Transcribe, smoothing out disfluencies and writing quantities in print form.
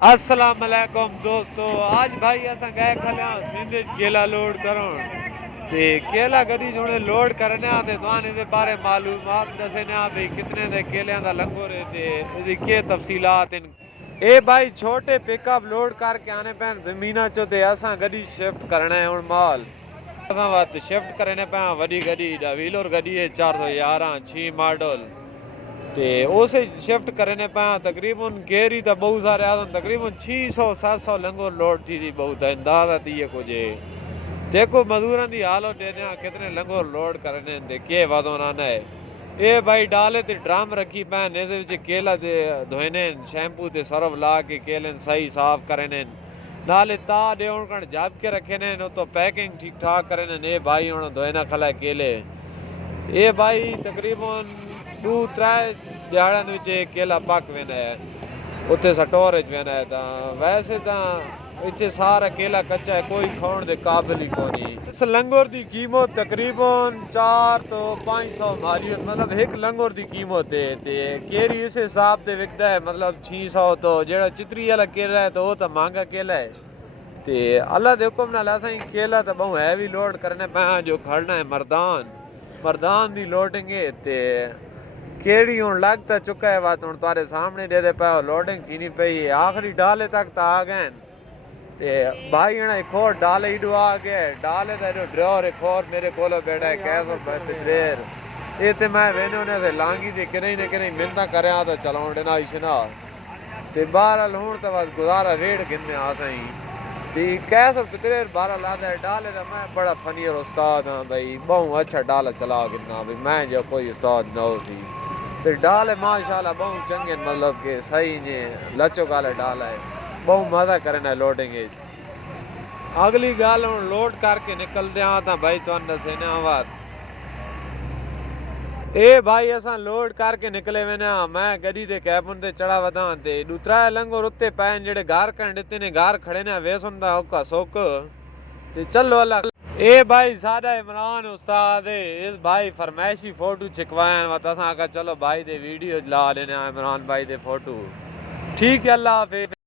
السلام علیکم دوستو، آج بھائی اساں گئے کھلیاں سندھ کیلا لوڈ کرون تے کیلا گڈی جوڑے لوڈ کرنے تے توانے دے بارے معلومات دسنے بھئی کتنے دے کیلیاں دا لنگور ہے تے دی کی تفصیلات ہیں۔ اے بھائی چھوٹے پک اپ لوڈ کر کے آنے پین زمینہ چو تے اساں گڈی شفٹ کرنا ہے ہن مال اساں وقت شفٹ کرنے پین وڈی گڈی دا ویلر گڈی ہے 411 6 ماڈل تے اسے شفٹ کرنے پہ تقریباً گیری تا بہت سارے آدم تقریباً 600-700 لنگور لوڈ تھی دی بہت اندازہ تھی کو جے دیکھو مزدوران دی حالت دے دیاں کتنے لنگور لوڈ کرنے دے کے وادوں آنا ہے۔ اے بھائی ڈالے تے ڈرام رکھی پین نیزے وچ کیلا تے دھوئنے شیمپو تے سرف لا کے کیلن صحیح صاف کرنے نالے تا دے ان کن جاب کے رکھنے نو تو پیکنگ ٹھیک ٹھاک کرنے اے بھائی ان دھوئنا کھلا کیلے اے بھائی تقریباً 2-3 دیہڑاں دے وچ کیلا پک وینا ہے اتنے سٹورج وینا ہے تاں ویسے تاں اتنے سارا کیلا کچا ہے کوئی کھاؤن دے قابل ہی کونی۔ اس لنگور دی قیمت تقریباً 4 تو 500 مالیت مطلب ایک لنگور دی قیمت ہے تے کیری اس حساب تے وکدا ہے مطلب 600 تو جیڑا چتری والا کیلا ہے تو وہ تو مہنگا کیلا ہے تے اللہ دے حکم نال اساں کیلا تو بہت ہیوی لوڈ کرنے پہ جو کھڑنا ہے مردان دی لوڈنگ ہے تے کیڑی ہوں لگتا چکا ہے بات ہوں تارے سامنے دے دے پہ لوڈنگ چینی پئی ہے آخری ڈالے تک تا آ گئے تے بھائی ہنا ایک اور ڈالے ہی ڈوا گئے ڈالے دا جو ڈرور ایک اور میرے کولو بیٹھا ہے کیسر بھائی پتریر یہ تے میں وینے ہونے سے لانگی تے کنہیں نہ کنہیں منتہ کرے آتا چلاؤں ڈینا ایشنا تے بارال ہون تا بس گزارا ریڑ گندے آسا ہی تے کیسر پتریر بارال آتا ہے ڈالے دا میں بڑا فنی اور استاد ہاں بھائی بہت اچھا ڈالا چلا گنا بھائی میں جو کوئی استاد نہ ہو سی تے ڈالے ماشاءاللہ بہت چنگے مطلب کہ صحیح نے لچو گالے ڈالا ہے بہت مزہ کرنا ہے لوڈنگ ہے۔ اگلی گال ہوں لوڈ کر کے نکل دے آتا بھائی تو اندسے نے آوات اے بھائی اساں لوڈ کر کے نکلے وینے ہاں میں گڈی دے کیبن تے چڑھا وداں تے دوترا لنگور اتے پین جڑے گار کن دیتے نے گار کھڑے نے ویسن دا اوکا سوک تے چلو اللہ اے بھائی سادہ عمران استاد اس بھائی فرمائشی فوٹو چکوائیں وطا ساں کا چلو بھائی دے ویڈیو لا لینے عمران بھائی دے فوٹو ٹھیک ہے اللہ حافظ۔